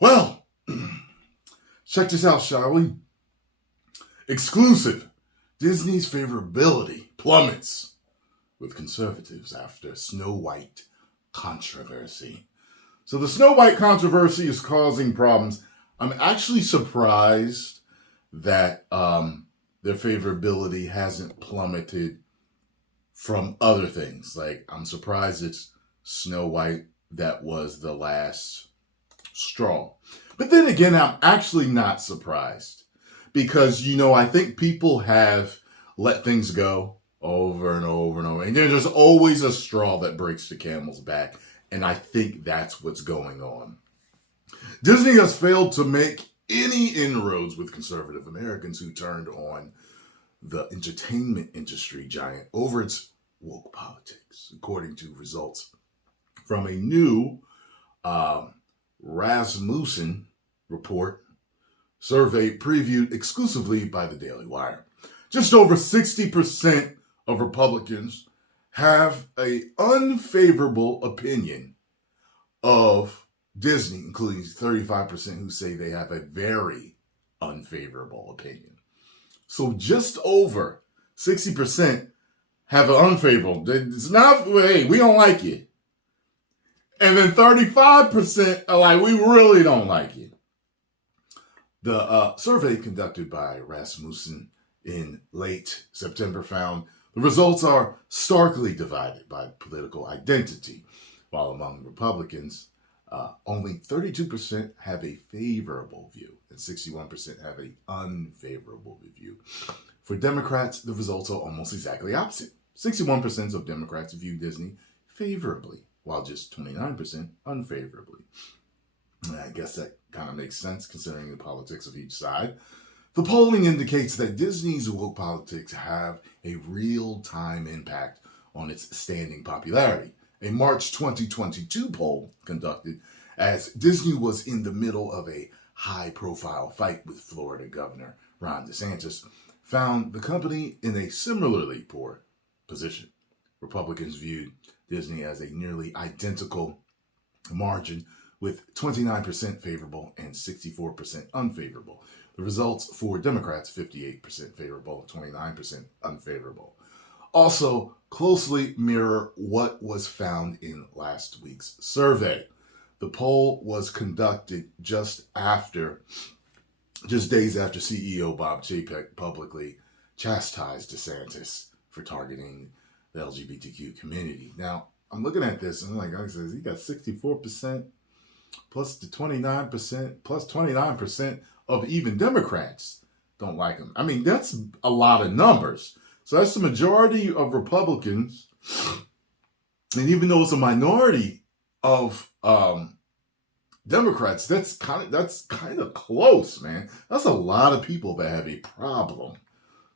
Well, check this out, shall we? Exclusive. Disney's favorability plummets with conservatives after Snow White controversy. So the Snow White controversy is causing problems. I'm actually surprised that their favorability hasn't plummeted from other things. Like, I'm surprised it's Snow White that was the last straw. But then again, I'm actually not surprised because, I think people have let things go over and over and over. And there's always a straw that breaks the camel's back. And I think that's what's going on. Disney has failed to make any inroads with conservative Americans who turned on the entertainment industry giant over its woke politics, according to results from a new Rasmussen report survey previewed exclusively by the Daily Wire. Just over 60% of Republicans have an unfavorable opinion of Disney, including 35% who say they have a very unfavorable opinion. So just over 60% have an unfavorable. It's not, hey, we don't like you. And then 35% are like, we really don't like you. The survey conducted by Rasmussen in late September found the results are starkly divided by political identity, while among Republicans, only 32% have a favorable view and 61% have an unfavorable view. For Democrats, the results are almost exactly opposite. 61% of Democrats view Disney favorably, while just 29% unfavorably. And I guess that kind of makes sense considering the politics of each side. The polling indicates that Disney's woke politics have a real-time impact on its standing popularity. A March 2022 poll conducted as Disney was in the middle of a high-profile fight with Florida Governor Ron DeSantis found the company in a similarly poor position. Republicans viewed Disney as a nearly identical margin with 29% favorable and 64% unfavorable. The results for Democrats, 58% favorable, 29% unfavorable, also closely mirror what was found in last week's survey. The poll was conducted just days after CEO Bob Chapek publicly chastised DeSantis for targeting the LGBTQ community. Now, I'm looking at this and I'm like, he got 64% plus the 29%, plus 29% of even Democrats don't like him. I mean, that's a lot of numbers. So that's the majority of Republicans. And even though it's a minority of Democrats, that's kind of close, man. That's a lot of people that have a problem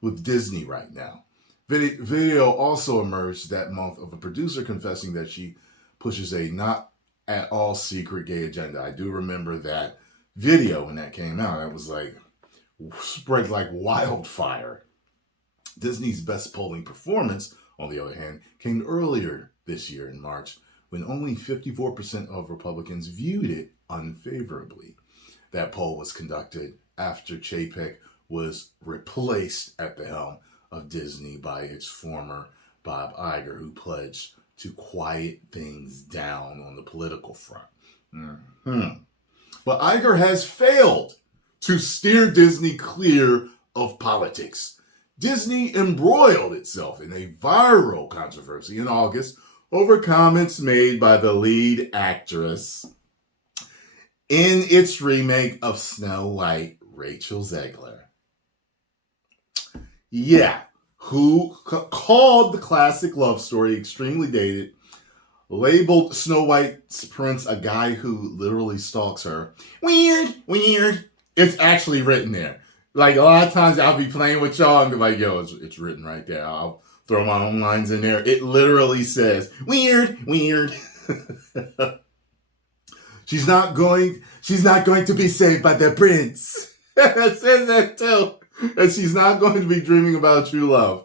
with Disney right now. Video also emerged that month of a producer confessing that she pushes a not at all secret gay agenda. I do remember that video when that came out. That was like spread like wildfire. Disney's best polling performance, on the other hand, came earlier this year in March when only 54% of Republicans viewed it unfavorably. That poll was conducted after Chapek was replaced at the helm of Disney by its former Bob Iger, who pledged to quiet things down on the political front. But Iger has failed to steer Disney clear of politics. Disney embroiled itself in a viral controversy in August over comments made by the lead actress in its remake of Snow White, Rachel Zegler. Yeah, who called the classic love story extremely dated, labeled Snow White's prince a guy who literally stalks her. Weird. It's actually written there. Like, a lot of times I'll be playing with y'all and be like, yo, it's written right there. I'll throw my own lines in there. It literally says, weird. She's not going to be saved by the prince. It says that too. And she's not going to be dreaming about true love.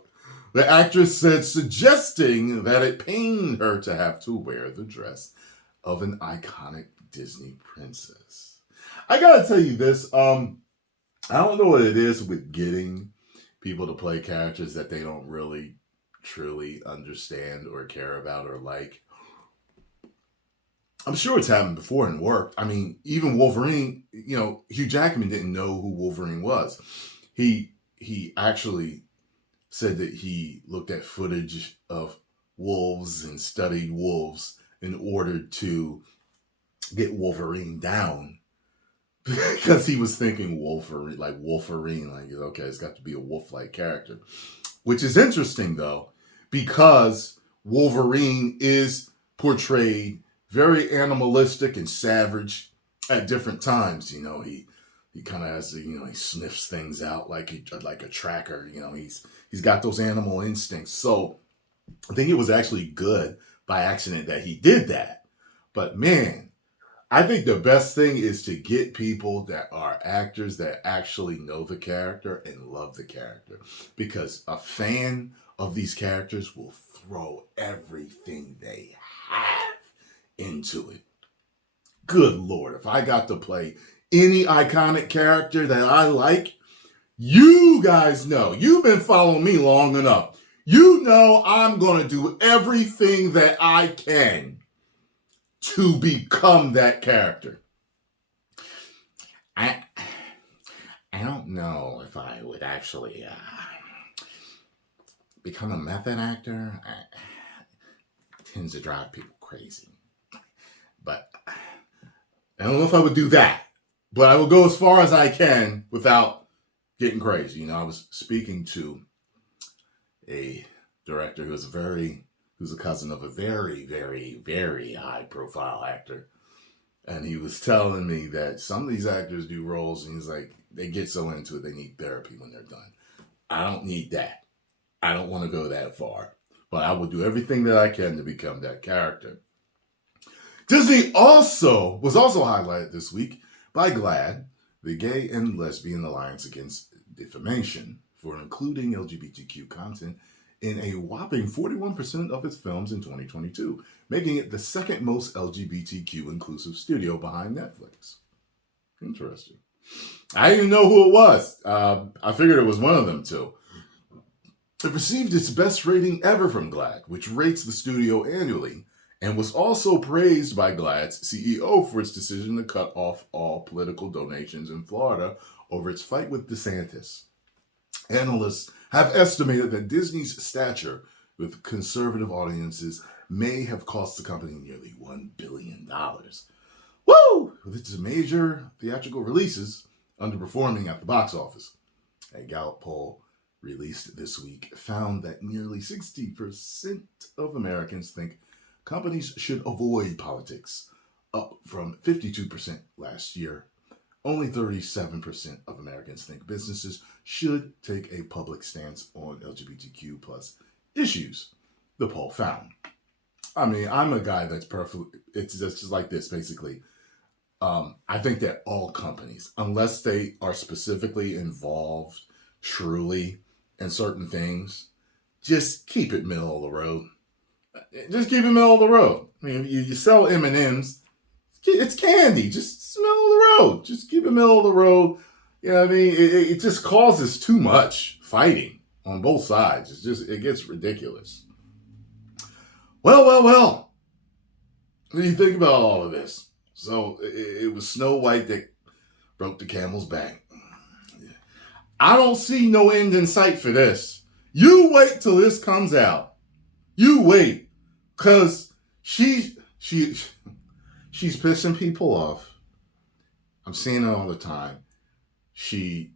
The actress said, suggesting that it pained her to have to wear the dress. of an iconic Disney princess. I gotta tell you this, I don't know what it is with getting people to play characters that they don't really truly understand or care about or like. I'm sure it's happened before and worked. I mean, even Wolverine, Hugh Jackman didn't know who Wolverine was. He actually said that he looked at footage of wolves and studied wolves in order to get Wolverine down because he was thinking Wolverine, like, okay, it's got to be a wolf-like character, which is interesting though, because Wolverine is portrayed very animalistic and savage at different times. He kind of has he sniffs things out like a tracker. He's got those animal instincts. So I think it was actually good by accident that he did that. But man, I think the best thing is to get people that are actors that actually know the character and love the character, because a fan of these characters will throw everything they have into it. Good Lord, if I got to play any iconic character that I like, you guys know, you've been following me long enough. You know I'm going to do everything that I can to become that character. I don't know if I would actually become a method actor. It tends to drive people crazy. But I don't know if I would do that. But I will go as far as I can without getting crazy. I was speaking to a director who's a cousin of a very, very, very high profile actor. And he was telling me that some of these actors do roles and he's like, they get so into it, they need therapy when they're done. I don't need that. I don't want to go that far. But I will do everything that I can to become that character. Disney was also highlighted this week by GLAAD, the Gay and Lesbian Alliance Against Defamation, for including LGBTQ content in a whopping 41% of its films in 2022, making it the second most LGBTQ inclusive studio behind Netflix. Interesting. I didn't know who it was. I figured it was one of them too. It received its best rating ever from GLAAD, which rates the studio annually, and was also praised by GLAAD's CEO for its decision to cut off all political donations in Florida over its fight with DeSantis. Analysts have estimated that Disney's stature with conservative audiences may have cost the company nearly $1 billion. Woo! With its major theatrical releases underperforming at the box office. A Gallup poll released this week found that nearly 60% of Americans think companies should avoid politics, up from 52% last year. Only 37% of Americans think businesses should take a public stance on LGBTQ plus issues, the poll found. I mean, I'm a guy that's perfect. It's just like this, basically. I think that all companies, unless they are specifically involved truly in certain things, just keep it middle of the road. Just keep it middle of the road. I mean, you sell M&Ms, it's candy. Just middle of the road. Just keep it middle of the road. I mean, it just causes too much fighting on both sides. It gets ridiculous. Well. What do you think about all of this? So it was Snow White that broke the camel's back. I don't see no end in sight for this. You wait till this comes out. You wait, cause she's pissing people off. I'm seeing it all the time. She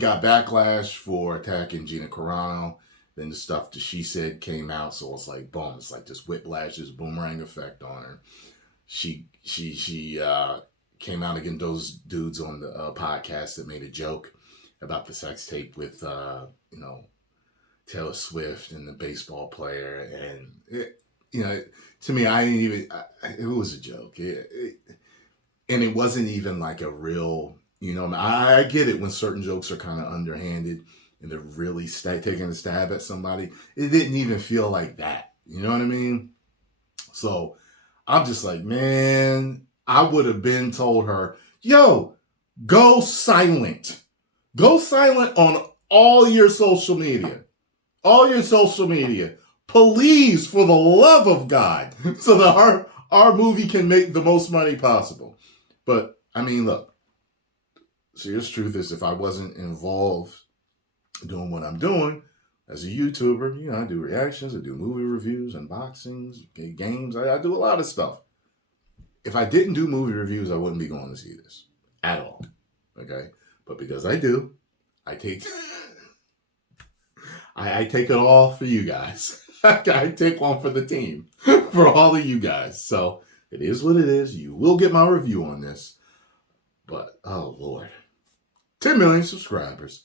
got backlash for attacking Gina Carano. Then the stuff that she said came out, so it's like boom, it's like this whiplash, this boomerang effect on her. She came out against those dudes on the podcast that made a joke about the sex tape with Taylor Swift and the baseball player, and to me, it was a joke. And it wasn't even like a real, I get it when certain jokes are kind of underhanded and they're really taking a stab at somebody. It didn't even feel like that. You know what I mean? So I'm just like, man, I would have been told her, yo, go silent. Go silent on all your social media. All your social media. Please, for the love of God, so that our movie can make the most money possible. But, I mean, look, serious truth is if I wasn't involved doing what I'm doing as a YouTuber, you know, I do reactions, I do movie reviews, unboxings, games, I do a lot of stuff. If I didn't do movie reviews, I wouldn't be going to see this at all. Okay? But because I do, I take I take it all for you guys. I take one for the team, for all of you guys. So it is what it is. You will get my review on this. But, oh Lord. 10 million subscribers.